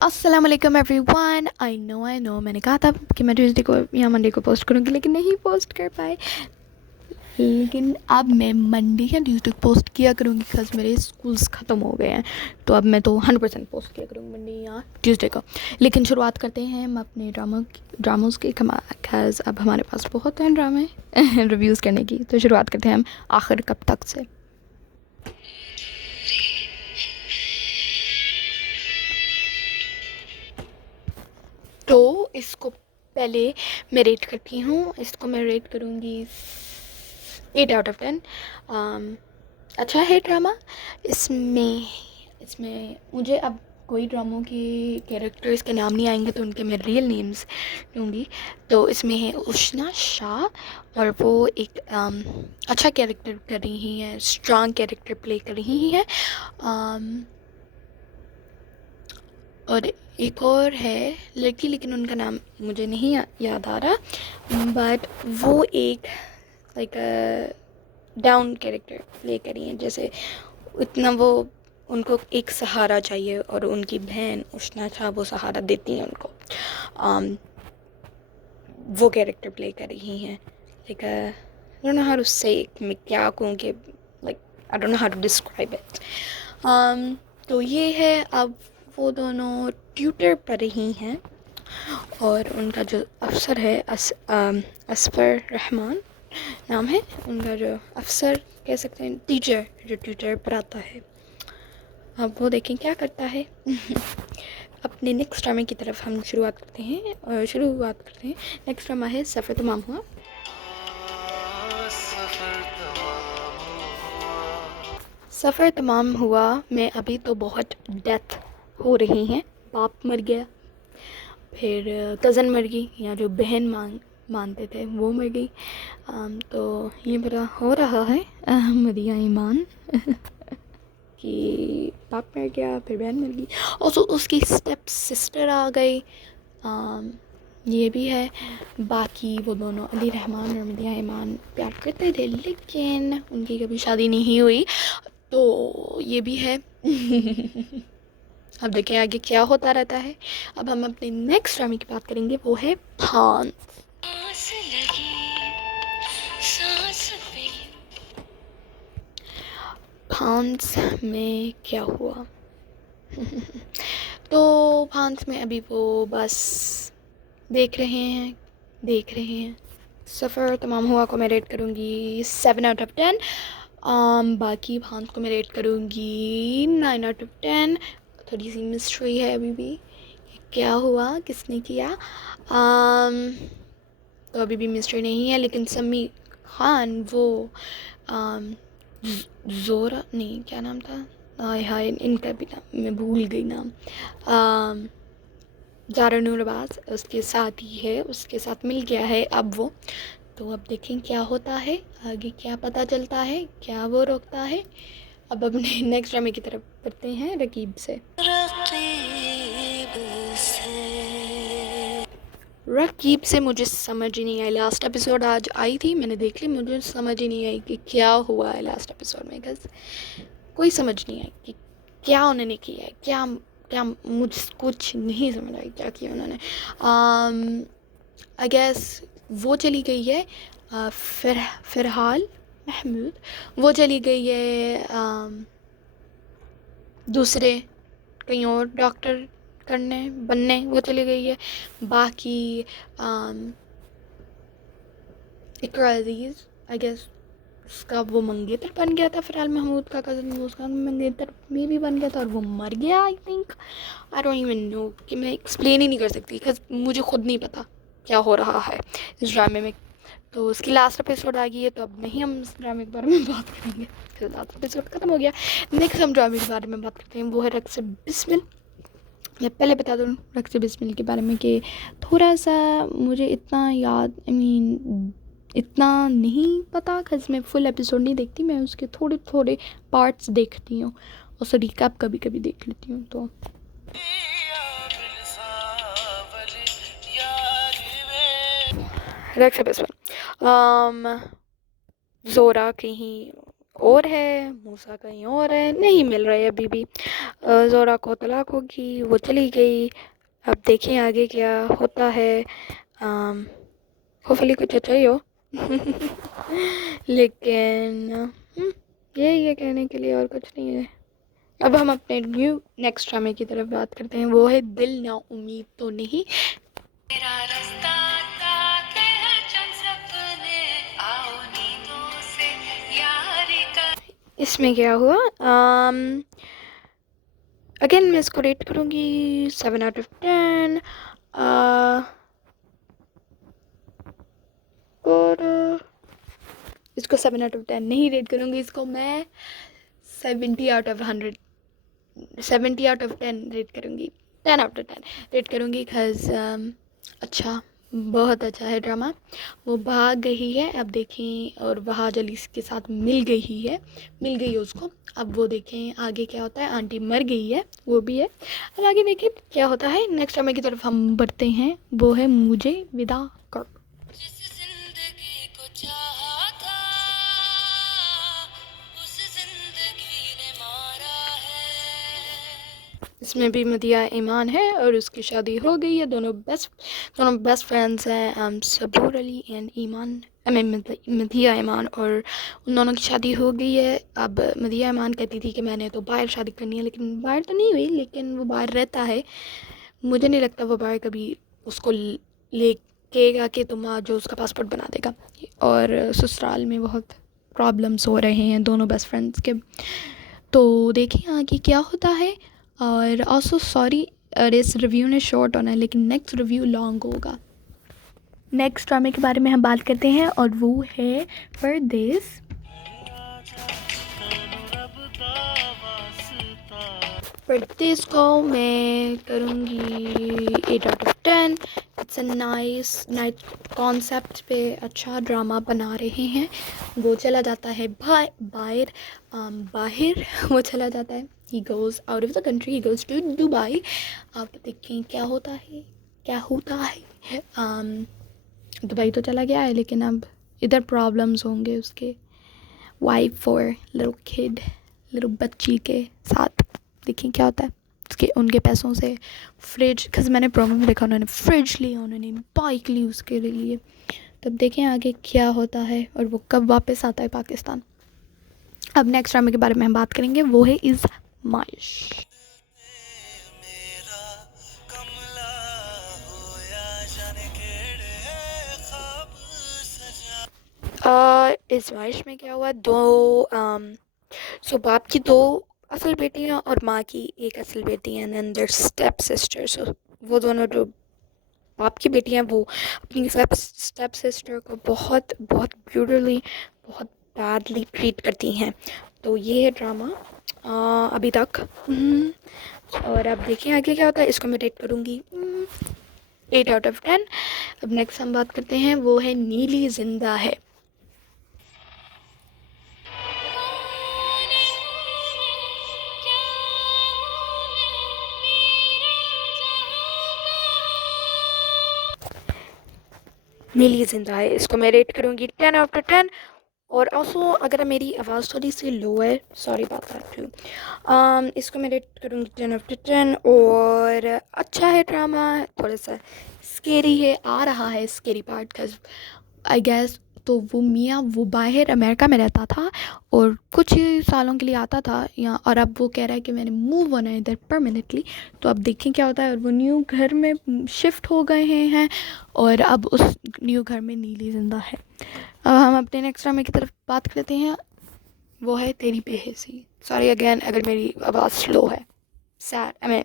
अस्सलाम वालेकुम everyone. I know मैंने कहा था कि मैं ट्यूसडे को या मंडे को पोस्ट करूँगी, लेकिन नहीं पोस्ट कर पाए। लेकिन अब मैं मंडे या ट्यूसडे को पोस्ट किया करूँगी बिकॉज मेरे स्कूल्स ख़त्म हो गए हैं। तो अब मैं तो 100% पोस्ट किया करूँगी मंडे या ट्यूसडे को। लेकिन शुरुआत करते हैं हम अपने ड्रामोज़ की, बिकॉज अब हमारे पास बहुत हैं ड्रामे रिव्यूज़ करने की। तो शुरुआत करते हैं हम आखिर कब तक से। तो इसको पहले मैं रेट करती हूँ। इसको मैं रेट करूँगी 8 out of 10। अच्छा है ड्रामा। इसमें इसमें मुझे अब कोई ड्रामों के कैरेक्टर्स के नाम नहीं आएंगे, तो उनके मैं रियल नेम्स लूँगी। तो इसमें है उष्णा शाह, और वो एक अच्छा कैरेक्टर कर रही हैं, स्ट्रॉन्ग कैरेक्टर प्ले कर रही हैं। और एक और है लड़की, लेकिन उनका नाम मुझे नहीं याद आ रहा, बट वो एक लाइक डाउन कैरेक्टर प्ले करी है। जैसे इतना वो, उनको एक सहारा चाहिए और उनकी बहन उष्णा शाह वो सहारा देती हैं उनको। वो कैरेक्टर प्ले कर रही हैं। Like I don't know how to say, मैं क्या कहूँ कि like I don't know how to describe it. तो ये है। अब वो दोनों ट्यूटर पर रही हैं, और उनका जो अफसर है असफर रहमान नाम है उनका, जो अफसर कह सकते हैं, टीचर जो ट्यूटर पढ़ाता है। अब वो देखें क्या करता है। अपने नेक्स्ट ड्रामे की तरफ हम शुरुआत करते हैं। नेक्स्ट ड्रामा है सफ़र तमाम हुआ। सफ़र तमाम हुआ में अभी तो बहुत डेथ हो रही हैं। बाप मर गया, फिर कज़न मर गई, या जो बहन मानते थे वो मर गई। तो ये बड़ा हो रहा है मरिया ईमान कि बाप मर गया, फिर बहन मर गई, और तो उसकी स्टेप सिस्टर आ गई। ये भी है। बाकी वो दोनों अली रहमान और मरिया ईमान प्यार करते थे, लेकिन उनकी कभी शादी नहीं हुई। तो ये भी है। अब देखें आगे क्या होता रहता है। अब हम अपने नेक्स्ट ड्रामे की बात करेंगे, वो है भान। भांस में क्या हुआ? तो भांस में अभी वो बस देख रहे हैं। सफ़र तमाम हुआ को मैं रेट करूँगी 7 out of 10। बाकी भांस को मैं रेट करूँगी 9 out of 10। थोड़ी सी मिस्ट्री है अभी भी, क्या हुआ, किसने किया। तो अभी भी मिस्ट्री नहीं है, लेकिन समी खान वो जोरा नहीं, क्या नाम था, हाय इनका भी नाम मैं भूल गई नाम। ज़ारा नूर अब्बास उसके साथ ही है, उसके साथ मिल गया है अब वो। तो अब देखें क्या होता है आगे, क्या पता चलता है, क्या वो रोकता है। अब अपने नेक्स्ट ड्रामे की तरफ बढ़ते हैं रकीब से। रकीब से मुझे समझ ही नहीं आई। लास्ट एपिसोड आज आई थी, मैंने देख ली, मुझे समझ ही नहीं आई कि क्या हुआ है लास्ट एपिसोड में। बिकॉज कोई समझ नहीं आई कि क्या उन्होंने किया है, क्या क्या मुझे कुछ नहीं समझ आई क्या किया उन्होंने। आई गेस वो चली गई है फ़िरहाल महमूद, वो चली गई है दूसरे कहीं और डॉक्टर बनने वो चली गई है। बाकी इकरा अजीज़ आई गेस उसका वो मंगेतर बन गया था, फ़िलहाल महमूद का कज़न, वो उसका मंगेतर में भी बन गया था, और वो मर गया। I think I don't even know, कि मैं एक्सप्लेन ही नहीं कर सकती बिकॉज मुझे खुद नहीं पता क्या हो रहा है इस ड्रामे में। तो उसकी लास्ट एपिसोड आ गई है, तो अब नहीं हम इस ड्रामे के बारे में बात करेंगे, तो लास्ट एपिसोड ख़त्म हो गया। नेक्स्ट हम ड्रामे के बारे में बात करते हैं, वो है रक्स बिस्मिल। मैं पहले बता दूँ रक्स बिस्मिल के बारे में कि थोड़ा सा मुझे इतना याद इतना नहीं पता, बिकॉज मैं फुल एपिसोड नहीं देखती, मैं उसके थोड़े थोड़े पार्ट्स देखती हूँ, और उससे रिकैप कभी कभी देख लेती हूँ। तो रक्स बिस्मिल ज़ोरा कहीं और है, मूसा कहीं और है, नहीं मिल रहे अभी भी। ज़ोरा को तलाक होगी, वो चली गई। अब देखें आगे क्या होता है। होपफुली कुछ अच्छा ही हो। लेकिन यही है कहने के लिए, और कुछ नहीं है। अब हम अपने नेक्स्ट ड्रामे की तरफ बात करते हैं, वो है दिल ना उम्मीद तो नहीं। मेरा रास्ता ताके है चंद सपने, आओ नींदों से यारी का। इसमें क्या हुआ, अगेन मैं इसको रेट करूँगी 7/10। और इसको 7/10 नहीं रेट करूँगी, इसको मैं 70/100 70/10 रेट करूँगी। 10/10 रेट करूँगी, बिकॉज अच्छा, बहुत अच्छा है ड्रामा। वो भाग गई है, अब देखें, और वहाँ जली के साथ मिल गई है उसको। अब वो देखें आगे क्या होता है। आंटी मर गई है, वो भी है। अब आगे देखें क्या होता है। नेक्स्ट ड्रामे की तरफ हम बढ़ते हैं, वो है मुझे विदा कर। इसमें भी मदिया ईमान है और उसकी शादी हो गई है। दोनों बेस्ट फ्रेंड्स हैं, सबूर अली एंड ईमान, मदिया ईमान, और उन दोनों की शादी हो गई है। अब मदिया ईमान कहती थी कि मैंने तो बाहर शादी करनी है, लेकिन बाहर तो नहीं हुई, लेकिन वो बाहर रहता है। मुझे नहीं लगता वो बाहर कभी उसको लेके आके तुम जो उसका पासपोर्ट बना देगा। और ससुराल में बहुत प्रॉब्लम्स हो रहे हैं दोनों बेस्ट फ्रेंड्स के। तो देखिए आगे क्या होता है। और ऑल्सो सॉरी, इस रिव्यू ने शॉर्ट होना है, लेकिन नेक्स्ट रिव्यू लॉन्ग होगा। नेक्स्ट ड्रामे के बारे में हम बात करते हैं, और वो है परदेस। परदेस को मैं करूँगी 8/10। इट्स अ नाइस कॉन्सेप्ट पे अच्छा ड्रामा बना रहे हैं। वो चला जाता है बाहर वो चला जाता है। He goes out of the country, he goes to Dubai. आप देखें क्या होता है। दुबई तो चला गया है, लेकिन अब इधर प्रॉब्लम्स होंगे उसके वाइफ और लिटिल बच्ची के साथ। देखिए क्या होता है। उसके उनके पैसों से फ्रिज, क्योंकि मैंने प्रोमो में देखा उन्होंने फ्रिज लिया, उन्होंने बाइक ली उसके लिए। तब देखें आगे क्या होता है और वो कब वापस आता है पाकिस्तान। अब नेक्स्ट ड्रामे के बारे में हम बात करेंगे, वो है इज़माइश। इज़माइश में क्या हुआ, सो बाप की 2 असल बेटियां और माँ की 1 असल बेटी है, एंड देयर स्टेप सिस्टर्स। वो दोनों जो बाप की बेटियां, वो अपनी स्टेप सिस्टर को बहुत बहुत ब्रूटली, बहुत बैडली ट्रीट करती हैं। तो ये है ड्रामा अभी तक। और अब देखिए आगे क्या होता है। इसको मैं रेट करूँगी 8/10। अब नेक्स्ट हम बात करते हैं, वो है नीली जिंदा है। नीली जिंदा है, इसको मैं रेट करूँगी 10/10। और ऑल्सो अगर मेरी आवाज़ थोड़ी सी लो है, सॉरी बात करती हूँ। इसको मैं रेट करूँगी 10/10। और अच्छा है ड्रामा, थोड़ा सा स्केरी है, आ रहा है स्केरी पार्ट का आई गेस। तो वो मियाँ वो बाहर अमेरिका में रहता था और कुछ ही सालों के लिए आता था यहाँ, और अब वो कह रहा है कि मैंने मूव होना है इधर परमानेंटली। तो अब देखें क्या होता है। और वो न्यू घर में शिफ्ट हो गए हैं, और अब उस न्यू घर में नीली जिंदा है। अब हम अपने नेक्स्ट ड्रामे की तरफ बात करते हैं, वो है तेरी बेहसी। सॉरी अगेन अगर मेरी आवाज़ स्लो है, सैड हमें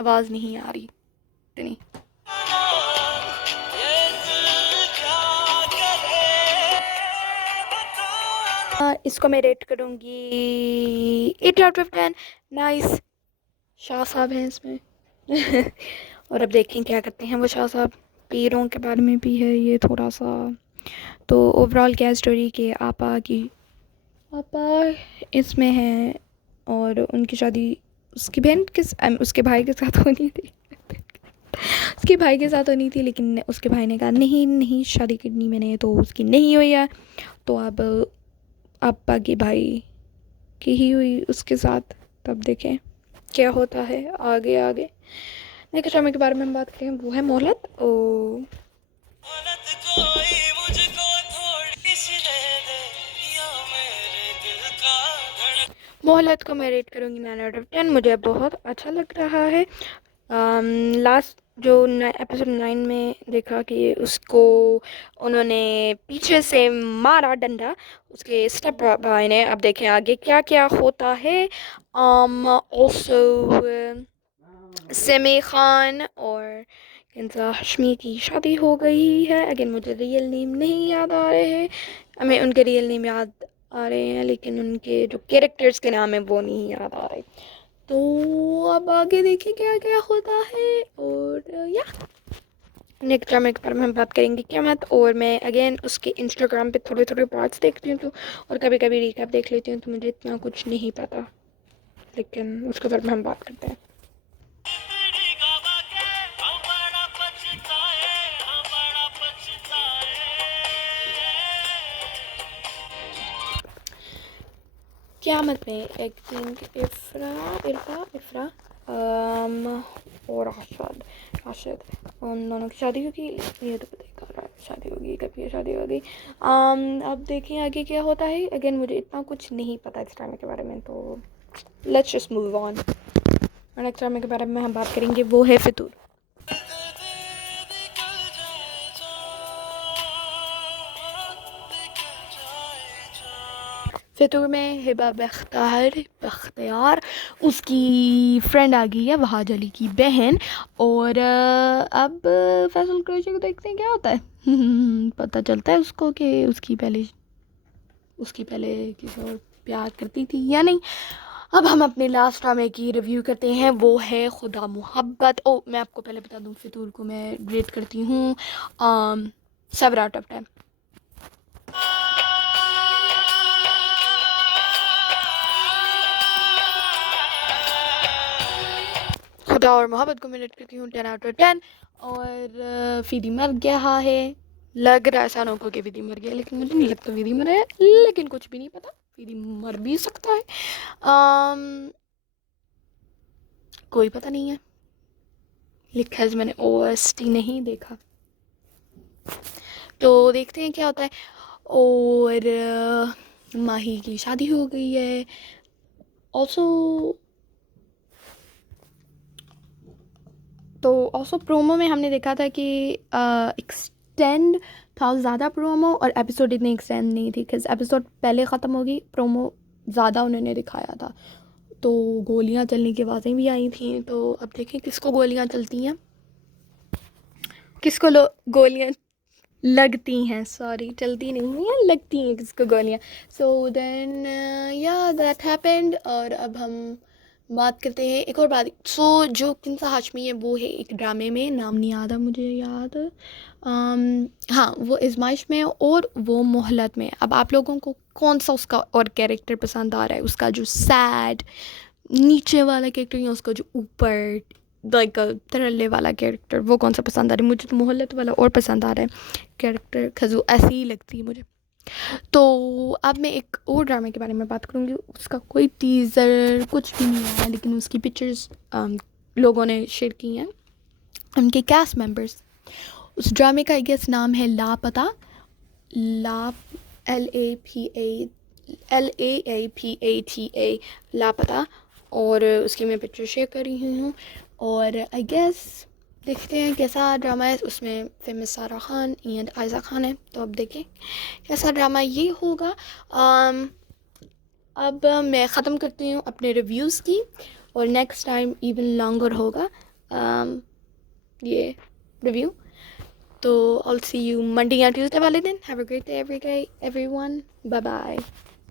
आवाज़ नहीं आ रही इतनी। इसको मैं रेट करूँगी 8/10। नाइस, शाह साहब हैं इसमें। और अब देखें क्या करते हैं वो शाह साहब। पीरों के बारे में भी है ये थोड़ा सा। तो ओवरऑल क्या स्टोरी के आपा इसमें हैं, और उनकी शादी उसकी बहन उसके भाई के साथ होनी थी। उसके भाई के साथ होनी थी, लेकिन उसके भाई ने कहा नहीं शादी करनी मैंने, तो उसकी नहीं हुई है। तो अब आपा के भाई की ही हुई उसके साथ। तब देखें क्या होता है आगे आगे। नेक्स्ट ड्रामे के बारे में हम बात करें वो है मोहलत। ओ मोहलत को मैं रेट करूँगी 9/10। मुझे बहुत अच्छा लग रहा है। लास्ट जो एपिसोड 9 में देखा कि उसको उन्होंने पीछे से मारा डंडा उसके स्टेप भाई ने। अब देखें आगे क्या क्या होता है। ऑल्सो सिमी खान और किंजा हशमी की शादी हो गई है। अगेन मुझे रियल नेम नहीं याद आ रहे हैं, हमें उनके रियल नेम याद आ रहे हैं लेकिन उनके जो कैरेक्टर्स के नाम है वो नहीं याद आ रहे। तो अब आगे देखिए क्या क्या होता है। और या नेक्स्ट ड्रामे के बारे में हम बात करेंगे क़यामत। और मैं अगेन उसके इंस्टाग्राम पे थोड़े थोड़े पार्ट्स देखती हूँ तो और कभी कभी रिकैप देख लेती हूँ तो मुझे इतना कुछ नहीं पता, लेकिन उसके बारे में हम बात करते हैं। क़यामत में आई थिंक इफ़रा और राशिद उन दोनों की शादी होगी। ये तो पता ही कर रहा है शादी होगी, कब ये शादी होगी। अब देखिए आगे क्या होता है। अगेन मुझे इतना कुछ नहीं पता इस ड्रामे के बारे में, तो let's just move on. Next ड्रामे के बारे में हम बात करेंगे वो है फितूर। फितूर में हिबा बख्तियार उसकी फ्रेंड आ गई है वहाज अली की बहन। और अब फैसल कुरैशी को देखते हैं क्या होता है। पता चलता है उसको कि उसकी पहले किसी और प्यार करती थी या नहीं। अब हम अपने लास्ट ड्रामे की रिव्यू करते हैं वो है खुदा मोहब्बत। ओ मैं आपको पहले बता दूं फितूर को मैं रेट करती हूँ 7/10। खुदा और मोहब्बत को मैं रेट करती हूँ 10/10। और फ़ीदी मर गया है, लग रहा है ऐसा को कि फ़ीदी मर गया लेकिन मुझे नहीं लगता फ़ीदी मरा है, लेकिन कुछ भी नहीं पता, फ़ीदी मर भी सकता है। कोई पता नहीं है, लिखा है मैंने OST नहीं देखा, तो देखते हैं क्या होता है। और माही की शादी हो गई है। ऑल्सो प्रोमो में हमने देखा था कि एक्सटेंड था ज़्यादा प्रोमो और एपिसोड इतनी एक्सटेंड नहीं थी बिकॉज एपिसोड पहले ख़त्म हो गई, प्रोमो ज़्यादा उन्होंने दिखाया था। तो गोलियां चलने की आवाज़ें भी आई थी। तो अब देखें किसको गोलियां चलती हैं, किसको गोलियां लगती हैं, सॉरी चलती नहीं हैं, लगती हैं किसको गोलियां। सो देन या दैट हैपेंड। और अब हम बात करते हैं एक और बात। जो किंसा हाशमी है वो है एक ड्रामे में, नाम नहीं याद है मुझे याद। हाँ वो इज़माइश में और वो मोहलत में। अब आप लोगों को कौन सा उसका और कैरेक्टर पसंद आ रहा है, उसका जो सैड नीचे वाला कैरेक्टर या उसका जो ऊपर लाइक तरले वाला कैरेक्टर, वो कौन सा पसंद आ रहा है। मुझे तो मोहल्लत वाला और पसंद आ रहा है कैरेक्टर, खजू ऐसी ही लगती है मुझे। तो अब मैं एक और ड्रामे के बारे में बात करूँगी, उसका कोई टीज़र कुछ भी नहीं आया लेकिन उसकी पिक्चर्स लोगों ने शेयर की हैं, उनके कैस्ट मेंबर्स। उस ड्रामे का आई गेस नाम है लापता, LAPATA लापता। और उसकी मैं पिक्चर शेयर कर रही हूँ। और आई गेस देखते हैं कैसा ड्रामा है। उसमें फेमस सारा खान एंड आयज़ा खान है, तो अब देखें कैसा ड्रामा ये होगा। अब मैं ख़त्म करती हूँ अपने रिव्यूज़ की और नेक्स्ट टाइम इवन लॉन्गर होगा ये रिव्यू। तो I'll see you Monday या Tuesday वाले दिन। Have a great day everyone. Bye bye.